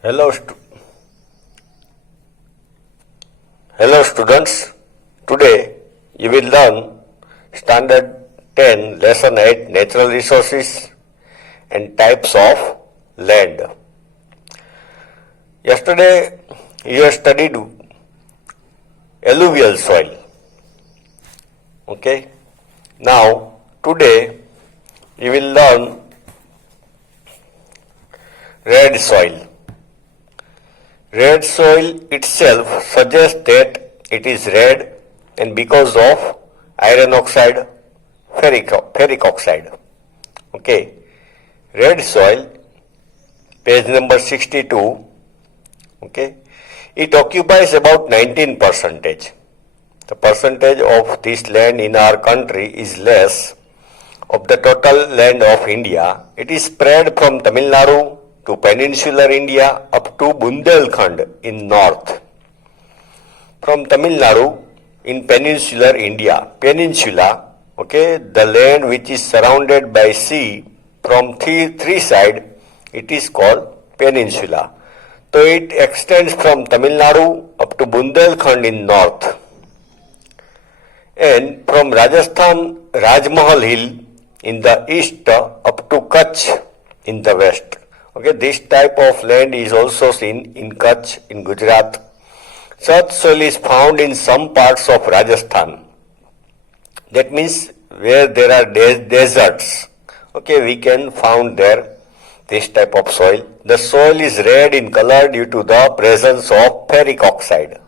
Hello, hello students. Today you will learn Standard 10 Lesson 8 Natural Resources and Types of Land. Yesterday you have studied alluvial soil. Okay. Now today you will learn red soil. Red soil itself suggests that it is red and because of iron oxide, ferric oxide. Okay. Red soil, page number 62. Okay. It occupies about 19%. The percentage of this land in our country is less of the total land of India. It is spread from Tamil Nadu to peninsular India up to Bundelkhand in north. From Tamil Nadu in peninsular India, okay, the land which is surrounded by sea from three sides, it is called peninsula. So it extends from Tamil Nadu up to Bundelkhand in north. And from Rajasthan, Rajmahal Hill in the east up to Kutch in the west. Okay, this type of land is also seen in Kutch in Gujarat. Such soil is found in some parts of Rajasthan. That means where there are deserts. Okay, we can find there this type of soil. The soil is red in color due to the presence of ferric oxide.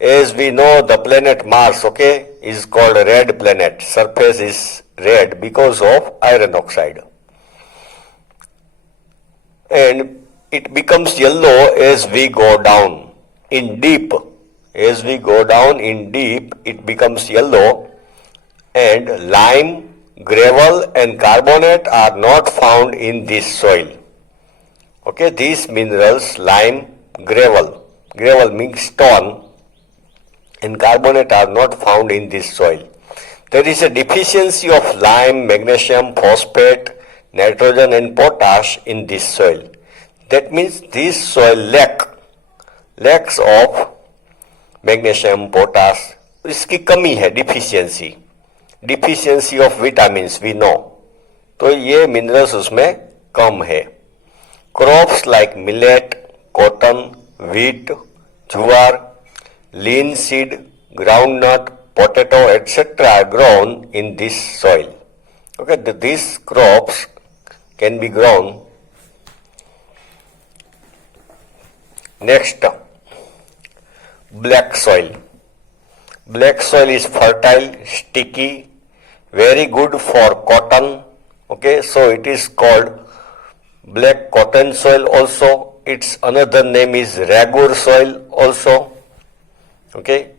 As we know, the planet Mars, okay, is called a red planet. Surface is red because of iron oxide. And it becomes yellow as we go down in deep. As we go down in deep, it becomes yellow, and lime, gravel and carbonate are not found in this soil. Okay, these minerals, lime, gravel means stone, and carbonate are not found in this soil. There is a deficiency of lime, magnesium, phosphate, nitrogen and potash in this soil. That means this soil lacks of magnesium, potash. इसकी कमी है, deficiency of vitamins we know. तो ये minerals उसमें कम है. Crops like millet, cotton, wheat, jowar, linseed, groundnut, potato, etc. are grown in this soil. Okay, these crops can be grown. Next, black soil. Black soil is fertile, sticky, very good for cotton. Okay, so it is called black cotton soil also. Its another name is ragur soil also. Okay,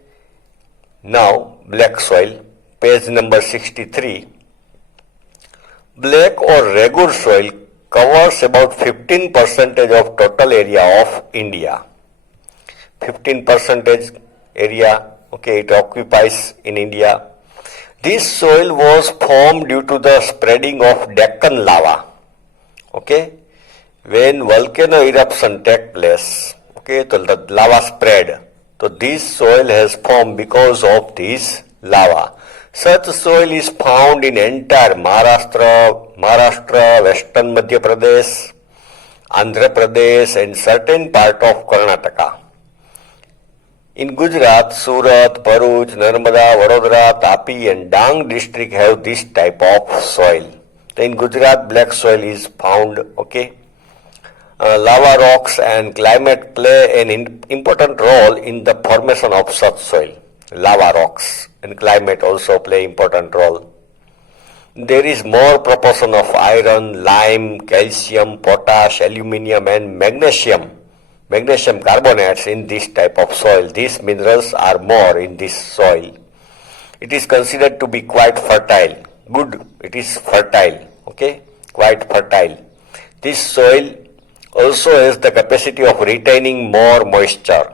now black soil, page number 63. Black or ragur soil covers about 15% of total area of India. 15% area, okay, it occupies in India. This soil was formed due to the spreading of Deccan lava. Okay, when volcano eruption take place, okay, so the lava spread. So this soil has formed because of this lava. Such soil is found in entire Maharashtra, Western Madhya Pradesh, Andhra Pradesh and certain part of Karnataka. In Gujarat, Surat, Bharuch, Narmada, Vadodara, Tapi and Dang district have this type of soil. In Gujarat, black soil is found, okay. Lava rocks and climate play an important role in the formation of such soil. Lava rocks and climate also play important role. There is more proportion of iron, lime, calcium, potash, aluminium and magnesium carbonates in this type of soil. These minerals are more in this soil. It is considered to be quite fertile. Good, it is fertile, okay, quite fertile. This soil also has the capacity of retaining more moisture.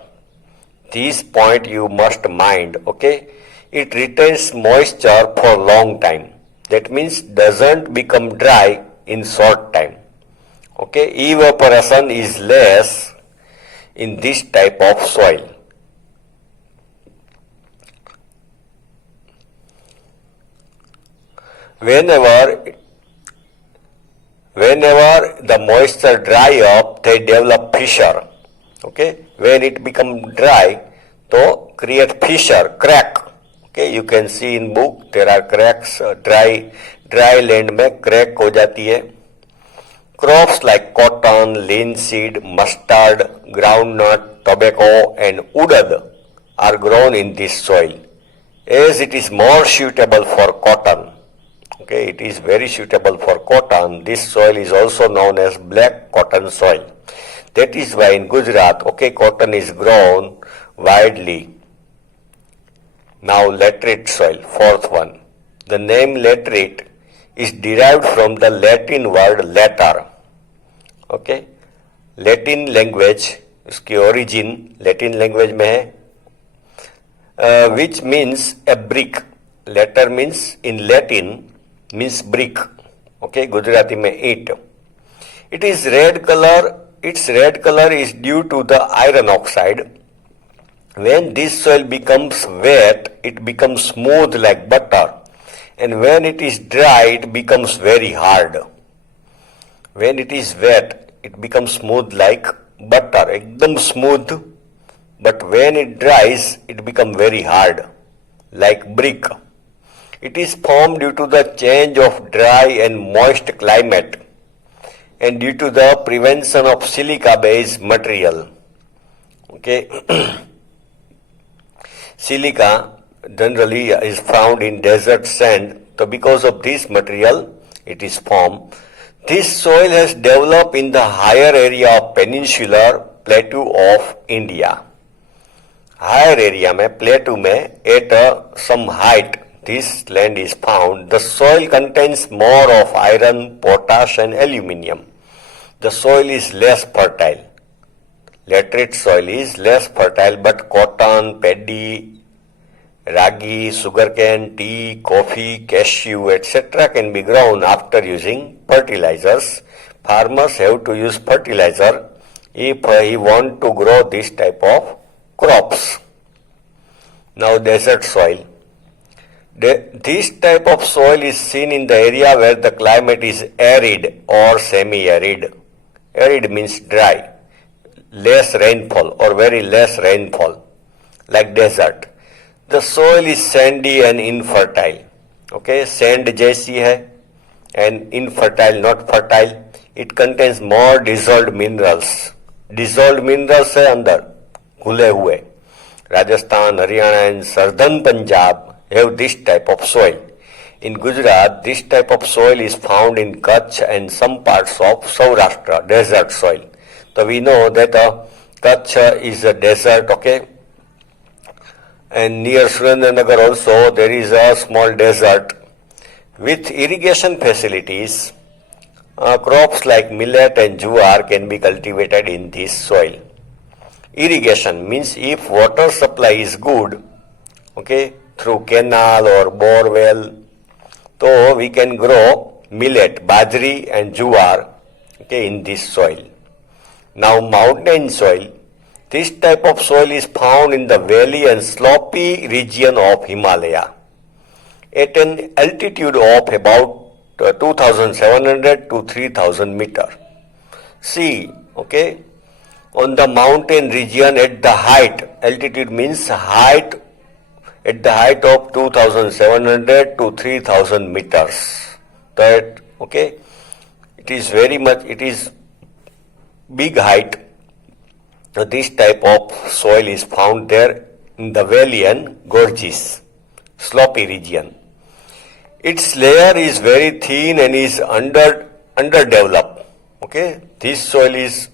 This point you must mind, okay. It retains moisture for long time. That means doesn't become dry in short time. Okay, evaporation is less in this type of soil. Whenever the moisture dry up, they develop fissure. Okay, when it become dry, to create fissure, crack. Okay, you can see in book there are cracks. Dry land में crack हो जाती है. Crops like cotton, linseed, mustard, groundnut, tobacco, and urad are grown in this soil, as it is more suitable for cotton. Okay, it is very suitable for cotton. This soil is also known as black cotton soil. That is why in Gujarat, okay, cotton is grown widely. Now laterite soil, fourth one. The name laterite is derived from the Latin word later. Okay, Latin language, इसकी origin Latin language में है, which means a brick. Later means in Latin means brick. Okay, Gujarati में ईंट. It is red color. Its red color is due to the iron oxide. When this soil becomes wet, it becomes smooth like butter, and when it is dry, it becomes very hard. When it is wet, it becomes smooth like butter, एकदम smooth. But when it dries, it becomes very hard, like brick. It is formed due to the change of dry and moist climate, and due to the prevention of silica-based material. Okay. Silica generally is found in desert sand, so because of this material it is formed. This soil has developed in the higher area of peninsular plateau of India. Higher area में plateau में at some height this land is found. The soil contains more of iron, potash and aluminium. The soil is less fertile. Laterite soil is less fertile, but cotton, paddy, ragi, sugarcane, tea, coffee, cashew, etc. can be grown after using fertilizers. Farmers have to use fertilizer if he want to grow this type of crops. Now desert soil. This type of soil is seen in the area where the climate is arid or semi-arid. Arid means dry, less rainfall or very less rainfall, like desert. The soil is sandy and infertile. Okay, sand जैसी है and infertile, not fertile. It contains more dissolved minerals. Dissolved minerals है अंदर घुले हुए. Rajasthan, Haryana and southern Punjab have this type of soil. In Gujarat, this type of soil is found in Kutch and some parts of Saurashtra, desert soil. So we know that Kutch is a desert, okay? And near Surendranagar also there is a small desert. With irrigation facilities, crops like millet and jowar can be cultivated in this soil. Irrigation means if water supply is good, okay, through canal or bore well, so we can grow millet, bajri and jowar, okay, in this soil. Now mountain soil. This type of soil is found in the valley and slopey region of Himalaya at an altitude of about 2,700 to 3,000 meter. See, okay, on the mountain region at the height, altitude means height, at the height of 2,700 to 3,000 meters. That, okay, it is very much, it is big height. So this type of soil is found there in the valley and gorges, slopey region. Its layer is very thin and is underdeveloped. Okay, this soil is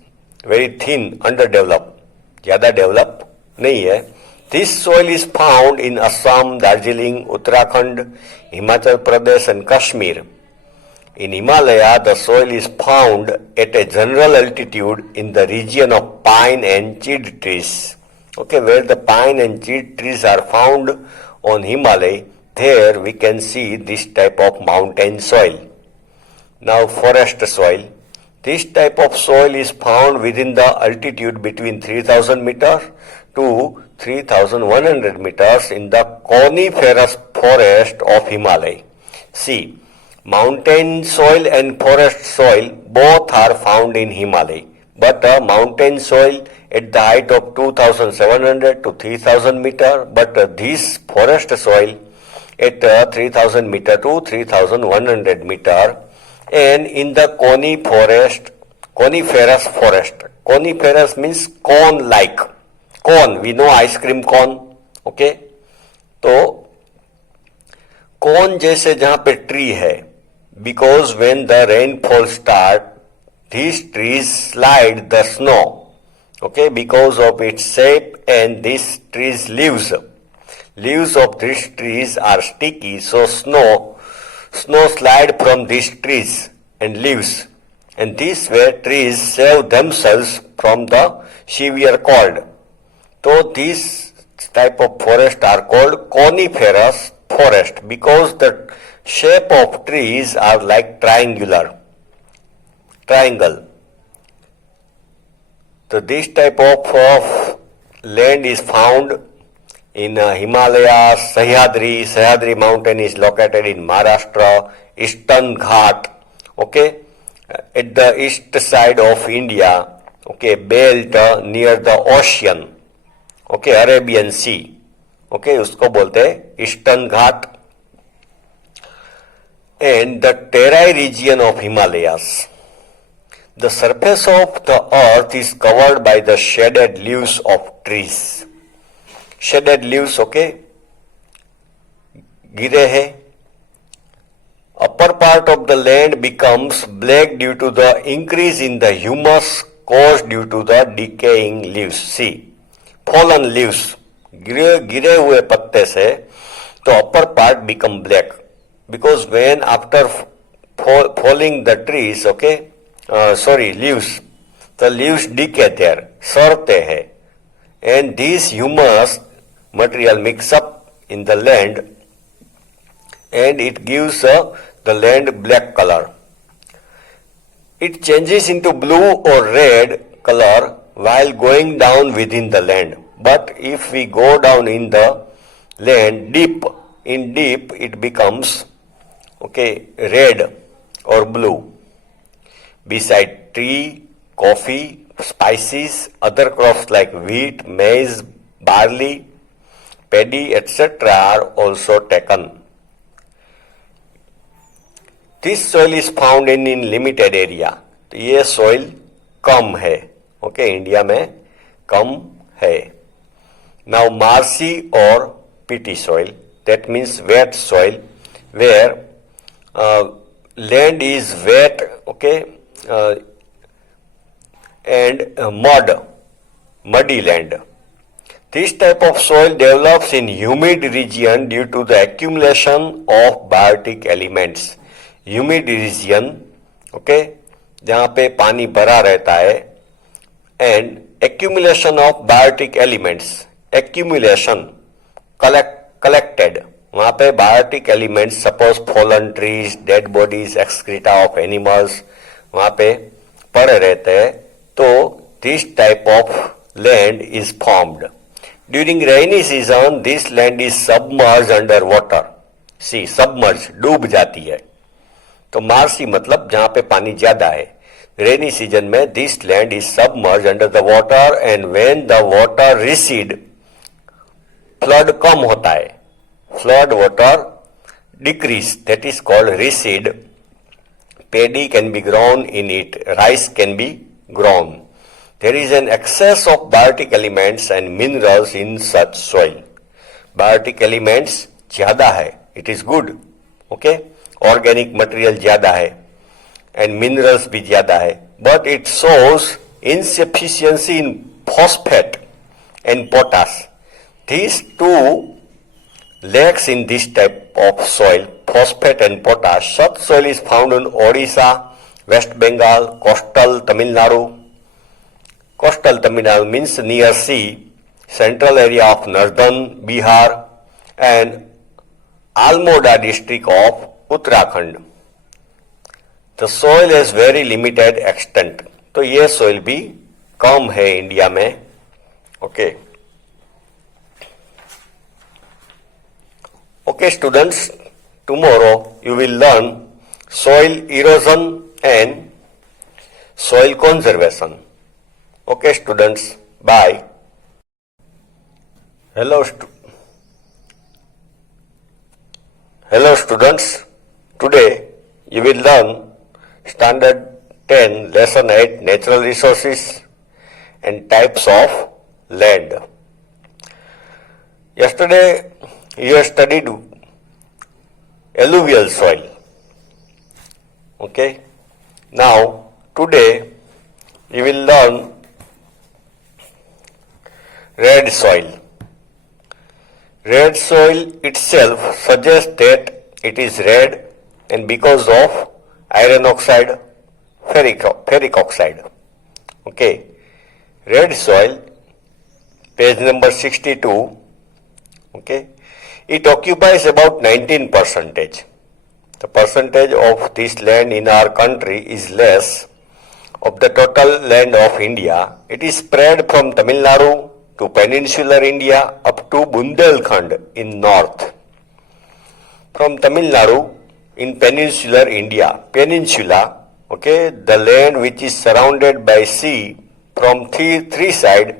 very thin, underdeveloped. ज़्यादा developed नहीं है. This soil is found in Assam, Darjeeling, Uttarakhand, Himachal Pradesh and Kashmir. In Himalaya, the soil is found at a general altitude in the region of pine and chid trees. Okay, where the pine and chid trees are found on Himalaya, there we can see this type of mountain soil. Now forest soil. This type of soil is found within the altitude between 3000 meters to 3100 meters in the coniferous forest of Himalaya. See, mountain soil and forest soil both are found in Himalaya, but mountain soil at the height of 2700 to 3000 meter, but this forest soil at 3000 meter to 3100 meter, and in the coniferous forest. Coniferous means cone like. Cone, we know ice cream cone, okay? तो कौन जैसे जहां पे tree है, because when the rainfall start, these trees slide the snow, okay, because of its shape, and these trees leaves of these trees are sticky, so snow slide from these trees and leaves, and this way trees save themselves from the severe cold. So these type of forest are called coniferous forest because the shape of trees are like triangle. So this type of land is found in Himalayas. Sahyadri mountain is located in Maharashtra, Eastern Ghat, okay, at the east side of India, okay, belt near the ocean, okay, Arabian Sea, okay, उसको बोलते हैं eastern Ghat. And the Terai region of Himalayas. The surface of the earth is covered by the shaded leaves of trees. Shaded leaves, okay, गिरे हैं. Upper part of the land becomes black due to the increase in the humus caused due to the decaying leaves. See, fallen leaves, गिरे हुए पत्ते से, तो upper part become black because when after falling the trees, okay, leaves, the leaves decay there, सड़ते हैं, and this humus material mix up in the land and it gives the land black color. It changes into blue or red color while going down within the land. But if we go down in the land deep, it becomes, okay, red or blue. Beside tea, coffee, spices, other crops like wheat, maize, barley, paddy, etc. are also taken. This soil is found in limited area. तो ये soil कम है, okay, India में कम है. Now marshy or peaty soil, that means wet soil, where land is wet, okay, and muddy land. This type of soil develops in humid region due to the accumulation of biotic elements. Humid region, okay, जहाँ पे पानी भरा रहता है, and accumulation of biotic elements. Accumulation, collected. वहाँ पे biotic elements, suppose fallen trees, dead bodies, excreta of animals, वहाँ पे पड़े रहते हैं. तो this type of land is formed. During rainy season, this land is submerged under water. See, submerged, डूब जाती है. तो मार्सी मतलब जहाँ पे पानी ज्यादा है. रेनी सीजन में this land is submerge under the water and when the water recede, flood कम होता है, flood water decrease, that is called recede. Paddy can be grown in it, rice can be grown. There is an excess of biotic elements and minerals in such soil. Biotic elements ज्यादा है, it is good, okay, organic material ज्यादा है and minerals भी ज्यादा है, but it shows insufficiency in phosphate and potash. these two lacks in this type of soil, phosphate and potash. Such soil is found in Odisha, West Bengal, coastal Tamil Nadu. Coastal Tamil Nadu means near sea, central area of northern Bihar, and Almoda district of Uttarakhand. The soil has very limited extent, तो ये soil भी कम है India में। Okay okay students, tomorrow you will learn soil erosion and soil conservation. Okay students, bye. Hello students, today you will learn standard 10 lesson 8 natural resources and types of land. Yesterday you have studied alluvial soil. Okay, now today you will learn red soil. Red soil itself suggests that it is red and because of iron oxide, ferric oxide. Okay, red soil, page number 62. Okay, it occupies about 19%. The percentage of this land in our country is less of the total land of India. It is spread from Tamil Nadu to peninsular India up to Bundelkhand in north. From Tamil Nadu in peninsular India, peninsula, okay, the land which is surrounded by sea from three sides,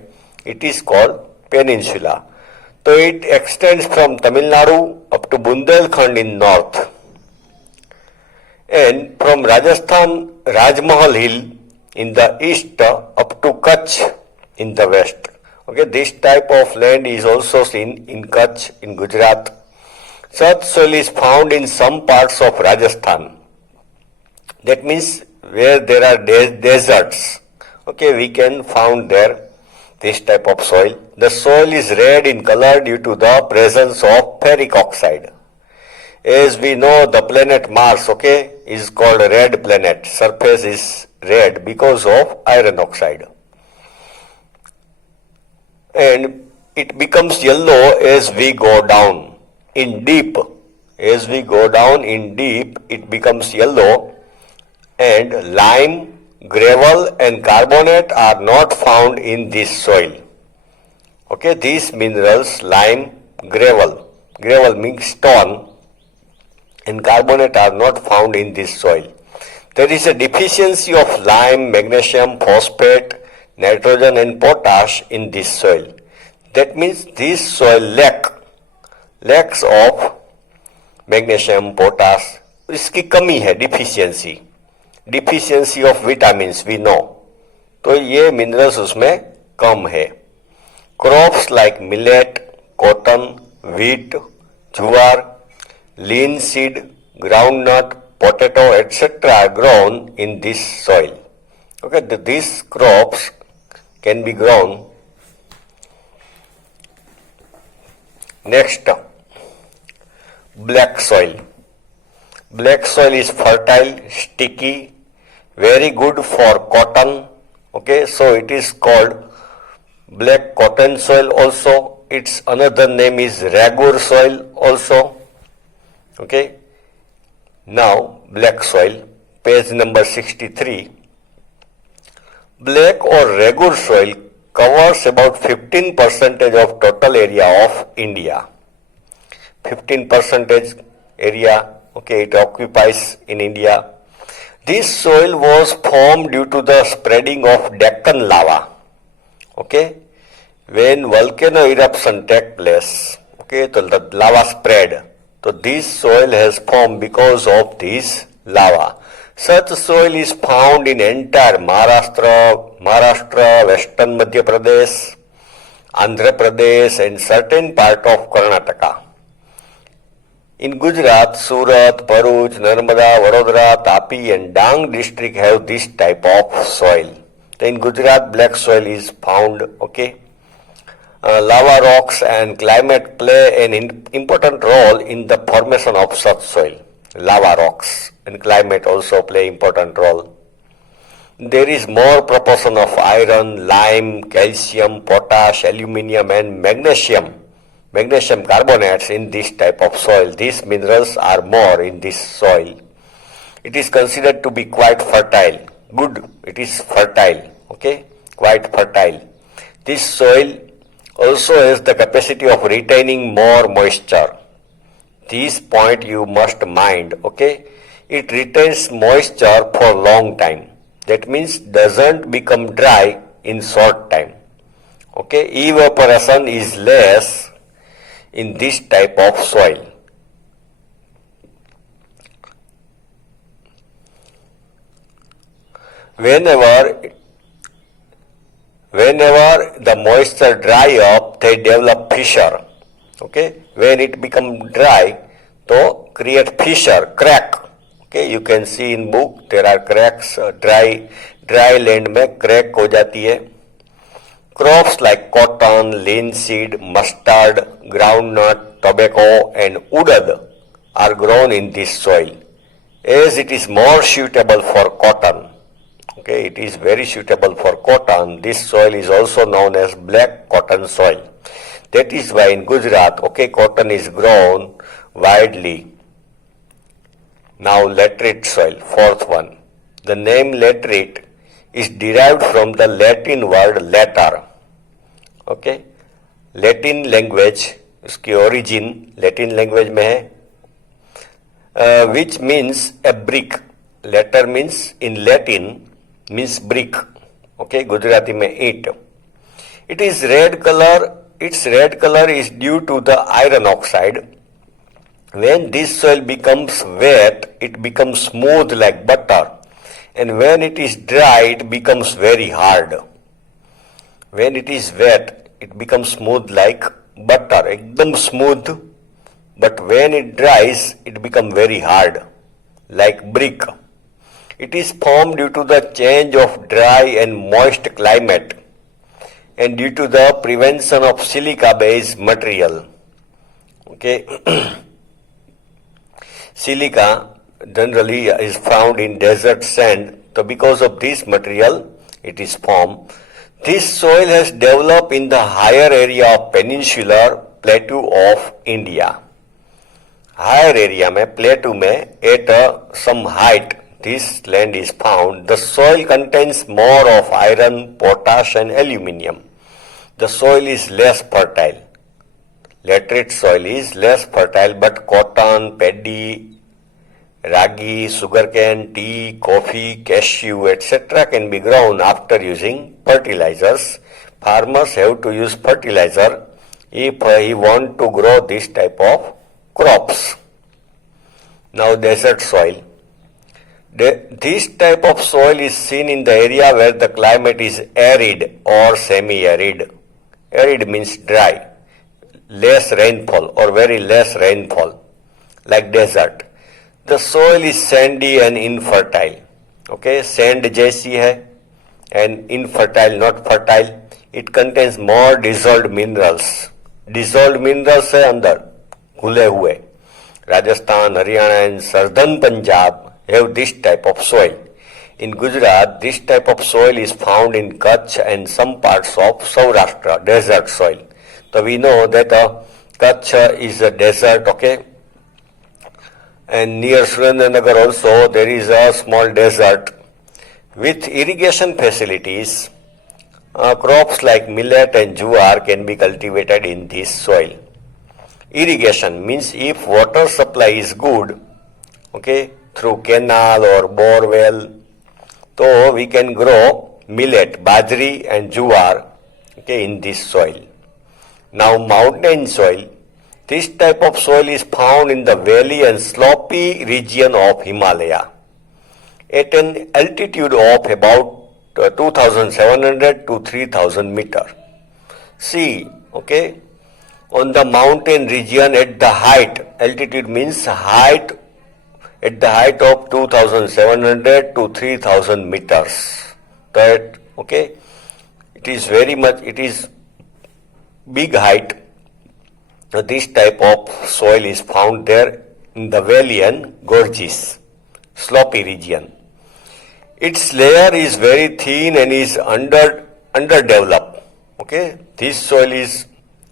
it is called peninsula. So it extends from Tamil Nadu up to Bundelkhand in north. And from Rajasthan, Rajmahal Hill in the east up to Kutch in the west. Okay, this type of land is also seen in Kutch in Gujarat. Such soil is found in some parts of Rajasthan. That means where there are deserts. Okay, we can found there this type of soil. The soil is red in color due to the presence of ferric oxide. As we know, the planet Mars, okay, is called a red planet. Surface is red because of iron oxide. And it becomes yellow as we go down in deep. As we go down in deep, it becomes yellow. And lime, gravel and carbonate are not found in this soil. Okay, these minerals, lime, gravel means stone, and carbonate are not found in this soil. There is a deficiency of lime, magnesium, phosphate, nitrogen and potash in this soil. That means this soil lacks of magnesium, potash. इसकी कमी है, deficiency of vitamins we know. तो ये minerals उसमें कम है. Crops like millet, cotton, wheat, jowar, linseed, groundnut, potato, etc. are grown in this soil. Okay, these crops can be grown. Next, black soil. Black soil is fertile, sticky, very good for cotton. Okay, so it is called black cotton soil also. Its another name is ragur soil also. Okay, now black soil, page number 63. Black or ragur soil covers about 15% of total area of India. 15% area, okay, it occupies in India. This soil was formed due to the spreading of Deccan lava. Okay, when volcano eruption take place, okay, so the lava spread. So this soil has formed because of this lava. Such soil is found in entire Maharashtra, Western Madhya Pradesh, Andhra Pradesh and certain part of Karnataka. In Gujarat, Surat, Bharuch, Narmada, Vadodara, Tapi and Dang district have this type of soil. In Gujarat, black soil is found, okay. Lava rocks and climate play an important role in the formation of such soil. Lava rocks and climate also play important role. There is more proportion of iron, lime, calcium, potash, aluminium and magnesium carbonates in this type of soil. These minerals are more in this soil. It is considered to be quite fertile. Good, it is fertile. Okay, quite fertile. This soil also has the capacity of retaining more moisture. This point you must mind. Okay, it retains moisture for long time. That means doesn't become dry in short time. Okay, evaporation is less in this type of soil. Whenever the moisture dry up, they develop fissure. Okay, when it become dry, to create fissure, crack. Okay, you can see in book there are cracks. Dry land में crack हो जाती है. Crops like cotton, linseed, mustard, groundnut, tobacco, and udad are grown in this soil, as it is more suitable for cotton. Okay, it is very suitable for cotton. This soil is also known as black cotton soil. That is why in Gujarat, okay, cotton is grown widely. Now laterite soil, fourth one. The name laterite is derived from the Latin word later. Okay, Latin language, उसकी origin Latin language में है, which means a brick. Later means in Latin means brick. Okay, Gujarati में ईंट. It is red color. Its red color is due to the iron oxide. When this soil becomes wet, it becomes smooth like butter, and when it is dry, it becomes very hard. When it is wet, it becomes smooth like butter, एकदम smooth. But when it dries, it becomes very hard, like brick. It is formed due to the change of dry and moist climate, and due to the prevention of silica-based material. Okay. Silica generally is found in desert sand, so because of this material it is formed. This soil has developed in the higher area of peninsular plateau of India. Higher area में plateau में at some height this land is found. The soil contains more of iron, potash and aluminium. The soil is less fertile. Laterite soil is less fertile, but cotton, paddy, ragi, sugarcane, tea, coffee, cashew, etc. can be grown after using fertilizers. Farmers have to use fertilizer if he want to grow this type of crops. Now desert soil. This type of soil is seen in the area where the climate is arid or semi-arid. Arid means dry, less rainfall or very less rainfall, like desert. The soil is sandy and infertile. Okay, sand जैसी है and infertile, not fertile. It contains more dissolved minerals. Dissolved minerals है अंदर घुले हुए. Rajasthan, Haryana and southern Punjab have this type of soil. In Gujarat, this type of soil is found in Kutch and some parts of Saurashtra, desert soil. So we know that Kutch is a desert, okay? And near Surendranagar also there is a small desert. With irrigation facilities, crops like millet and jowar can be cultivated in this soil. Irrigation means if water supply is good, okay, through canal or bore well, so we can grow millet, bajri and jowar, okay, in this soil. Now mountain soil. This type of soil is found in the valley and slopey region of Himalaya at an altitude of about 2,700 to 3,000 meter. See, okay, on the mountain region at the height, altitude means height, at the height of 2,700 to 3,000 meters. That, okay, it is very much, it is big height. This type of soil is found there in the valley and gorges, slopey region. Its layer is very thin and is underdeveloped. Okay, this soil is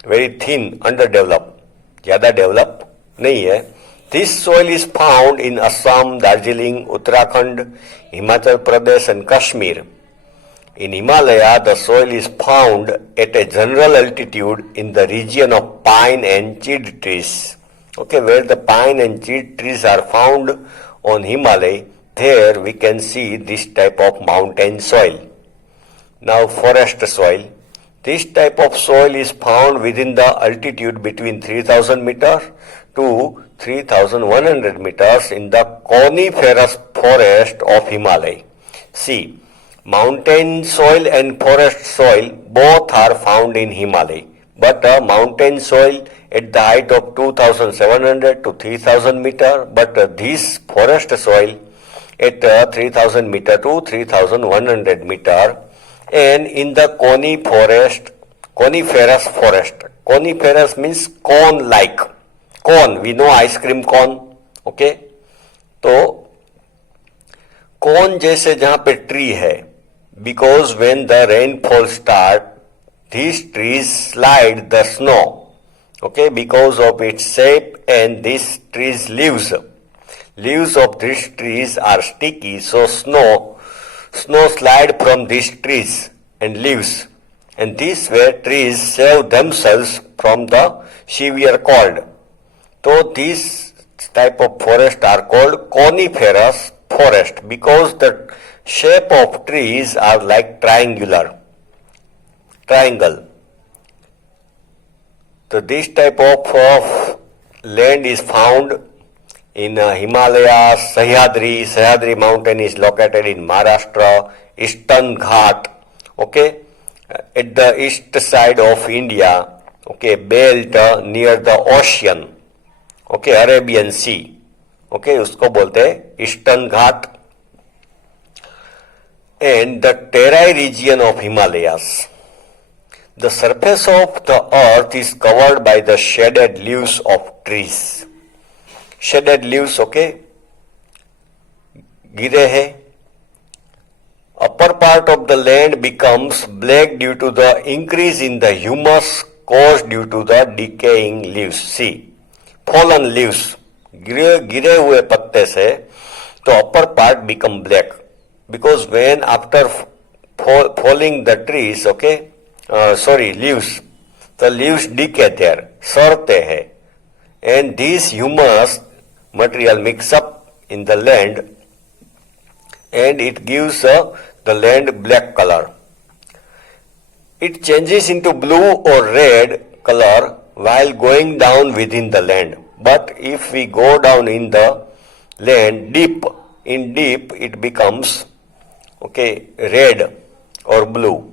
very thin, underdeveloped. ज़्यादा develop नहीं है. This soil is found in Assam, Darjeeling, Uttarakhand, Himachal Pradesh and Kashmir. In Himalaya, the soil is found at a general altitude in the region of pine and chid trees. Okay, where the pine and chid trees are found on Himalaya, there we can see this type of mountain soil. Now, forest soil. This type of soil is found within the altitude between 3000 meters to 3100 meters in the coniferous forest of Himalaya. See, mountain soil and forest soil both are found in Himalaya, but mountain soil at the height of 2700 to 3000 meter, but this forest soil at 3000 meter to 3100 meter, and in the coniferous forest. Coniferous means cone like. Cone, we know ice cream cone, okay? तो cone जैसे जहाँ पे tree है, because when the rainfall start, these trees slide the snow, okay, because of its shape, and these trees leaves of these trees are sticky, so snow slide from these trees and leaves, and this way trees save themselves from the severe cold. So these type of forest are called coniferous forest because the shape of trees are like triangle. So this type of land is found in Himalayas. Sahyadri mountain is located in Maharashtra, Eastern Ghat, okay, at the east side of India, okay, belt near the ocean, okay, Arabian Sea, okay, उसको बोलते हैं Eastern Ghat. And the Terai region of Himalayas. The surface of the earth is covered by the shaded leaves of trees. Shaded leaves, okay, गिरे हैं. Upper part of the land becomes black due to the increase in the humus caused due to the decaying leaves. See, fallen leaves, गिरे हुए पत्ते से, तो upper part become black because when after falling the trees, okay, leaves, the leaves decay there, सड़ते हैं, and this humus material mix up in the land and it gives the land black color. It changes into blue or red color while going down within the land. But if we go down in the land deep, it becomes, okay, red or blue.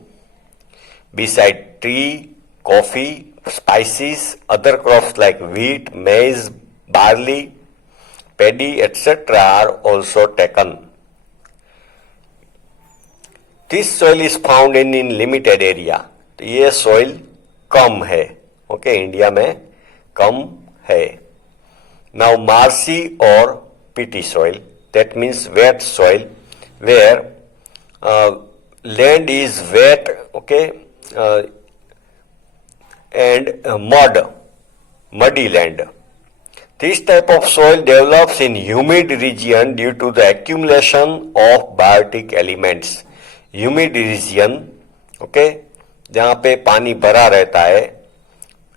Beside tea, coffee, spices, other crops like wheat, maize, barley, paddy, etc. are also taken. This soil is found in limited area. तो ये soil कम है, okay, India में कम है. Now marshy or peaty soil, that means wet soil, where land is wet, okay, and muddy land. This type of soil develops in humid region due to the accumulation of biotic elements. Humid region, okay, जहाँ पे पानी भरा रहता है,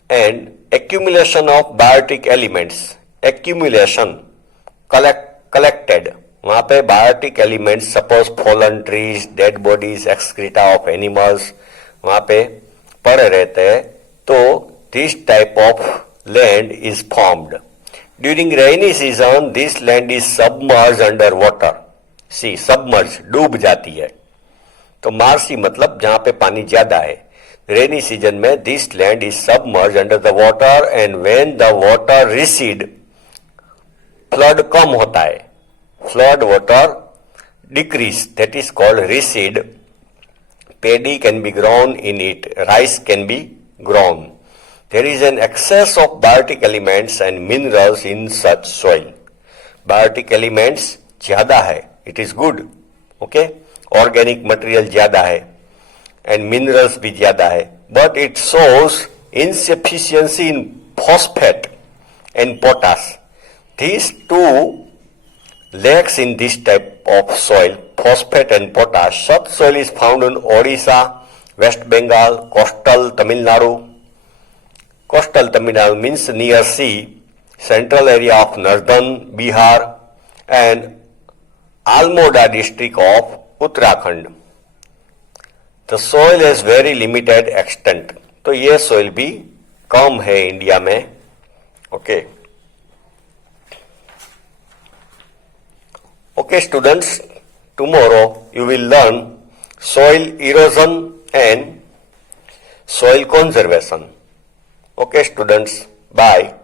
and accumulation of biotic elements. Accumulation, collected. वहाँ पे biotic elements, suppose fallen trees, dead bodies, excreta of animals, वहाँ पे पड़े रहते हैं, तो this type of land is formed. During rainy season, this land is submerged under water. See, submerged, डूब जाती है. तो मार्शी मतलब जहाँ पे पानी ज्यादा है. Rainy season में this land is submerged under the water, and when the water recede, flood कम होता है. Flood water decrease, that is called recede. Paddy can be grown in it. Rice can be grown. There is an excess of biotic elements and minerals in such soil. Biotic elements ज़्यादा है. It is good. Okay? Organic material ज़्यादा है. And minerals भी ज़्यादा है. But it shows insufficiency in phosphate and potash. These two lacks in this type of soil, phosphate and potash. Such soil is found in Odisha, West Bengal, coastal Tamil Nadu. Coastal Tamil Nadu means near sea, central area of northern Bihar and Almoda district of Uttarakhand. The soil has very limited extent. तो ये soil भी कम है India में. Okay. Okay students, tomorrow you will learn soil erosion and soil conservation. Okay students, bye.